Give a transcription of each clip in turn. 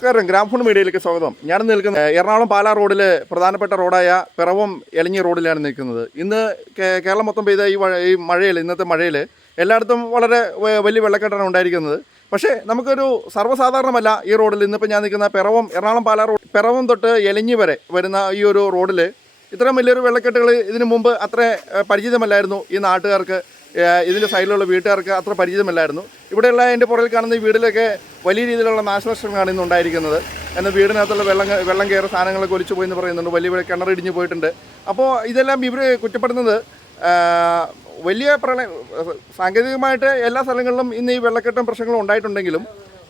നമസ്കാരം. ഗ്രാംഫോൺ മീഡിയയിലേക്ക് സ്വാഗതം. ഞാൻ നിൽക്കുന്നത് എറണാകുളം പാലാ റോഡിലെ പ്രധാനപ്പെട്ട റോഡായ പിറവം എലഞ്ഞി റോഡിലാണ് നിൽക്കുന്നത്. ഇന്ന് കേരളം മൊത്തം പെയ്ത ഈ ഈ മഴയിൽ ഇന്നത്തെ മഴയിൽ എല്ലായിടത്തും വളരെ വലിയ വെള്ളക്കെട്ടാണ് ഉണ്ടായിരിക്കുന്നത്. പക്ഷേ നമുക്കൊരു സർവസാധാരണമല്ല ഈ റോഡിൽ ഇന്നിപ്പോൾ ഞാൻ നിൽക്കുന്ന പിറവം എറണാകുളം പാലാ റോഡ് പിറവം തൊട്ട് എലഞ്ഞി വരെ വരുന്ന ഈ ഒരു റോഡിൽ ഇത്രയും വലിയൊരു വെള്ളക്കെട്ടുകൾ ഇതിനു മുമ്പ് അത്ര പരിചിതമല്ലായിരുന്നു ഈ നാട്ടുകാർക്ക്. ഇതിന്റെ സൈഡിലുള്ള വീട്ടുകാർക്ക് അത്ര പരിചിതമല്ലായിരുന്നു. ഇവിടെയുള്ള എന്റെ പുറകിൽ കാണുന്ന ഈ വീടിലൊക്കെ വലിയ രീതിയിലുള്ള നാശനഷ്ടങ്ങളാണ് ഇന്ന് ഉണ്ടായിരിക്കുന്നത്. എന്നാൽ വീടിനകത്തുള്ള വെള്ളം വെള്ളം കയറി സാധനങ്ങളൊക്കെ ഒലിച്ചു പോയി എന്ന് പറയുന്നുണ്ട്. വലിയ വലിയ കിണറിടിഞ്ഞ് പോയിട്ടുണ്ട്. അപ്പോൾ ഇതെല്ലാം ഇവർ കുറ്റപ്പെടുന്നത് വലിയ പ്രളയ സാങ്കേതികമായിട്ട് എല്ലാ സ്ഥലങ്ങളിലും ഇന്ന് ഈ വെള്ളക്കെട്ടും പ്രശ്നങ്ങളും ഉണ്ടായിട്ടുണ്ടെങ്കിലും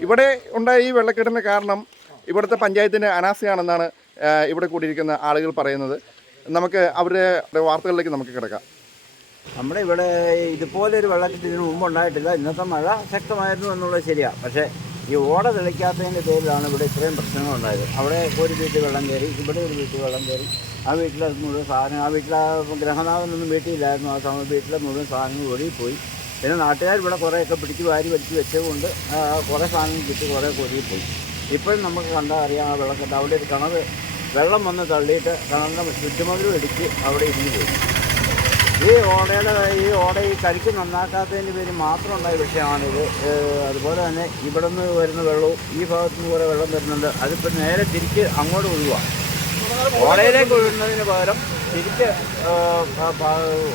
ഇവിടെ ഉണ്ടായ ഈ വെള്ളക്കെട്ടിന് കാരണം ഇവിടുത്തെ പഞ്ചായത്തിന്റെ അനാസയാണെന്നാണ് ഇവിടെ കൂടിയിരിക്കുന്ന ആളുകൾ പറയുന്നത്. നമുക്ക് അവരുടെ വാർത്തകളിലേക്ക് നമുക്ക് കിടക്കാം. നമ്മുടെ ഇവിടെ ഇതുപോലെ ഒരു വെള്ളക്കെട്ട് ഇതിനു മുമ്പ് ഉണ്ടായിട്ടില്ല. ഇന്നത്തെ മഴ ശക്തമായിരുന്നു എന്നുള്ളത് ശരിയാണ് പക്ഷേ ഈ ഓട തെളിക്കാത്തതിന്റെ പേരിലാണ് ഇവിടെ ഇത്രയും പ്രശ്നങ്ങൾ ഉണ്ടായത്. അവിടെ ഒരു വീട്ടിൽ വെള്ളം കയറി ഇവിടെ ഒരു വീട്ടിൽ വെള്ളം കയറി. ആ വീട്ടിലെ മുഴുവൻ സാധനം ആ വീട്ടിലെ ഗ്രഹനാഥനൊന്നും വീട്ടിലില്ലായിരുന്നു. ആ സമയം വീട്ടിലെ മുഴുവൻ സാധനങ്ങൾ ഒഴുകിപ്പോയി. പിന്നെ നാട്ടുകാർ ഇവിടെ കുറേയൊക്കെ പിടിച്ച് വാരി വലിച്ച് വെച്ചതുകൊണ്ട് കുറേ സാധനങ്ങൾ കിട്ടി കുറേ കൊതിയിപ്പോയി ഇപ്പോഴും നമുക്ക് കണ്ടാൽ അറിയാം ആ വെള്ളക്കെട്ട്. അവിടെ ഒരു കിണർ വെള്ളം വന്ന് തള്ളിയിട്ട് കിണറിന്റെ ചുറ്റുമതിലും ഇടിച്ച് അവിടെ ഇരുന്ന് പോയി. ഈ ഓടയുടെ ഈ ഓട ഈ കരിക്ക് നന്നാക്കാത്തതിന്റെ പേര് മാത്രം ഉണ്ടായ വിഷയമാണിത് അതുപോലെ തന്നെ ഇവിടെ നിന്ന് വരുന്ന വെള്ളവും ഈ ഭാഗത്തു നിന്ന് കുറേ വെള്ളം വരുന്നുണ്ട്. അതിപ്പോൾ നേരെ തിരിച്ച് അങ്ങോട്ട് ഒഴുകുക ഓടയിലേക്ക് ഒഴുകുന്നതിന് പകരം തിരിച്ച്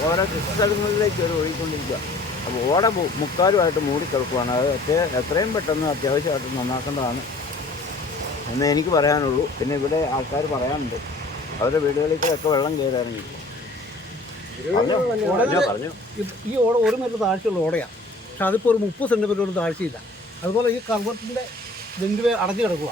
ഓരോ കൃഷിസ്ഥലങ്ങളിലേക്ക് ഒരു ഒഴുകിക്കൊണ്ടിരിക്കുക. അപ്പോൾ ഓട മുക്കാലുമായിട്ട് മൂടിക്കിടക്കുകയാണ് അത് എത്ര- എത്രയും പെട്ടെന്ന് അത്യാവശ്യമായിട്ട് നന്നാക്കേണ്ടതാണ് എന്ന് എനിക്ക് പറയാനുള്ളൂ. പിന്നെ ഇവിടെ ആൾക്കാർ പറയാനുണ്ട്. അവരുടെ വീടുകളിലേക്കൊക്കെ വെള്ളം പറഞ്ഞോ ഈ- ഈ ഓട ഒരു മീറ്റർ താഴ്ചയുള്ള ഓടയാണ് പക്ഷെ അതിപ്പോൾ ഒരു മുപ്പത് സെന്റിമീറ്റർ ഒരു താഴ്ചയില്ല. അതുപോലെ ഈ കർവത്തിന്റെ വെന്റുവേ അടഞ്ഞു കിടക്കുക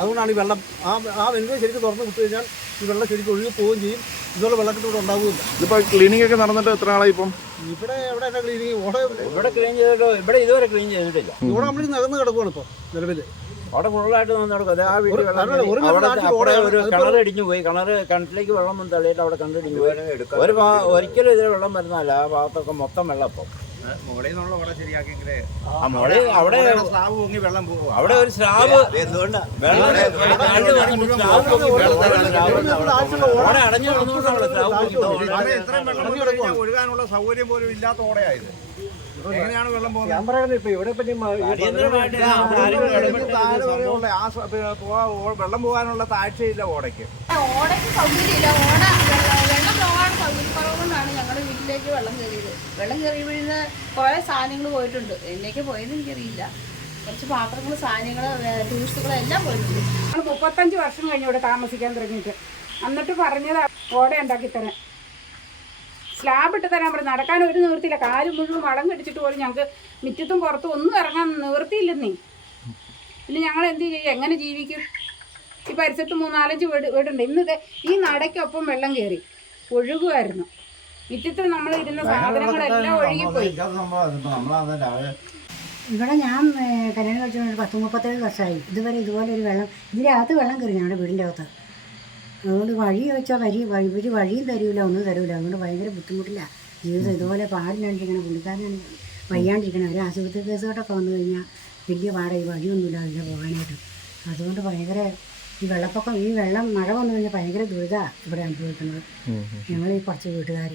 അതുകൊണ്ടാണ് ഈ വെള്ളം ആ ആ വെന്റുവേ ശരിക്കും തുറന്ന് വിട്ടു കഴിഞ്ഞാൽ ഈ വെള്ളം ശരിക്കും ഒഴുകി പോവുകയും ചെയ്യും. ഇതുപോലെ വെള്ളക്കെട്ട് ഇവിടെ ഉണ്ടാവുകയില്ല. ഇതിപ്പോൾ ക്ലീനിങ് ഒക്കെ നടന്നിട്ട് എത്ര നാളായി ഇപ്പം? ഇവിടെ എവിടെ എന്നാ ക്ലീനിങ് ഓട ഇവിടെ ക്ലീൻ ചെയ്തിട്ടോ? ഇവിടെ ഇതുവരെ ക്ലീൻ ചെയ്തിട്ടില്ല. ഇവിടെ നമ്മൾ നികന്ന് കിടക്കുകയാണ് ഇപ്പോൾ നിലവിൽ അവിടെ ഫുള്ളായിട്ട് നിന്ന് നടക്കും. അതെ ആ വീട്ടിൽ ഒരു- അതിപ്പോ- പോയി. കിണർ കിണറ്റിലേക്ക് വെള്ളം വന്ന് തള്ളിയിട്ട് അവിടെ കണ്ടടിഞ്ഞു പോയി. ഒരു ഒരിക്കലും ഇതിൽ വെള്ളം വരുന്നതല്ല. ആ ഭാഗത്തൊക്കെ മൊത്തം വെള്ളം ഇപ്പം മുകളിൽ നിന്നുള്ള ഓട ശരിയാക്കിയെങ്കിലേ ആ അവിടെ സ്ലാബ് പൊങ്ങി വെള്ളം പോകും അവിടെ ഒരു സ്രാവ് അടഞ്ഞു ഒഴുകാനുള്ള സൗകര്യം പോലും ഇല്ലാത്ത ഓടയായത്. എങ്ങനെയാണ് വെള്ളം പോകുന്നത്? ഞാൻ പറയുന്നത് ഇപ്പൊ ഇവിടെ പറ്റി വെള്ളം പോകാനുള്ള താഴ്ചയില്ല ഓടയ്ക്ക്. ഓടയ്ക്ക് സൗകര്യമില്ല ഓട വെള്ളം വെള്ളം പോകാൻ സൗകര്യക്കുറവുകൊണ്ടാണ് ഞങ്ങളുടെ വീട്ടിലേക്ക് വെള്ളം കയറിയത് വെള്ളം കയറി വീഴുന്ന കുറേ സാധനങ്ങൾ പോയിട്ടുണ്ട്. എന്നേക്ക് പോയത് എനിക്കറിയില്ല. കുറച്ച് പാത്രങ്ങൾ സാധനങ്ങൾ ടൂറിസ്റ്റുകളും എല്ലാം പോയിട്ടുണ്ട്. ഞങ്ങൾ മുപ്പത്തഞ്ച് വർഷം കഴിഞ്ഞു ഇവിടെ താമസിക്കാൻ തുടങ്ങിയിട്ട്. എന്നിട്ട് പറഞ്ഞത് ഓടെ ഉണ്ടാക്കി തരാൻ. സ്ലാബ് ഇട്ട് തരാൻ പറഞ്ഞു. നടക്കാൻ ഒരു നിവൃത്തിയില്ല. കാൽ മുഴുവൻ വളം കടിച്ചിട്ട് പോലും ഞങ്ങൾക്ക് മിറ്റത്തും പുറത്തും ഒന്നും ഇറങ്ങാൻ നിവൃത്തിയില്ലെന്നേ. പിന്നെ ഞങ്ങൾ എന്ത് ചെയ്യും? എങ്ങനെ ജീവിക്കും? ഈ പരിസരത്ത് മൂന്നാലഞ്ച് വീട് വീടുണ്ട്. ഇന്നത്തെ ഈ നടയ്ക്കൊപ്പം വെള്ളം കയറി. ഒഴുകുമായിരുന്നു മുറ്റത്ത് നമ്മൾ ഇരുന്ന സാധനങ്ങളെല്ലാം ഒഴുകിപ്പോയി ഇവിടെ ഞാൻ കല്യാണം കഴിച്ചു പത്ത് മുപ്പത്തേഴ് വർഷമായി. ഇതുവരെ ഇതുപോലെ ഒരു വെള്ളം ഇതിന്റെ അകത്ത് വെള്ളം കയറി ഞങ്ങളുടെ വീടിന്റെ അകത്ത്. അതുകൊണ്ട് വഴി ചോദിച്ചാൽ വരി വഴി ഒരു വഴിയും തരൂല ഒന്നും തരൂല. അതുകൊണ്ട് ഭയങ്കര ബുദ്ധിമുട്ടില്ല ജീവിതം ഇതുപോലെ പാടില്ലാണ്ടിരിക്കണം പുള്ളിക്കാരനാണ് വയ്യാണ്ടിരിക്കണം ഒരു ആശുപത്രി കേസുകെട്ടൊക്കെ വന്നു കഴിഞ്ഞാൽ വലിയ പാടായി ഈ വഴിയൊന്നുമില്ല അതിന്റെ പോകാനായിട്ട്. അതുകൊണ്ട് ഭയങ്കര ഈ വെള്ളപ്പൊക്കം ഈ വെള്ളം മഴ വന്നു കഴിഞ്ഞാൽ ഭയങ്കര ദുരിതമാണ് ഇവിടെ അനുഭവിക്കുന്നത്. ഞങ്ങൾ ഈ കുറച്ച് വീട്ടുകാർ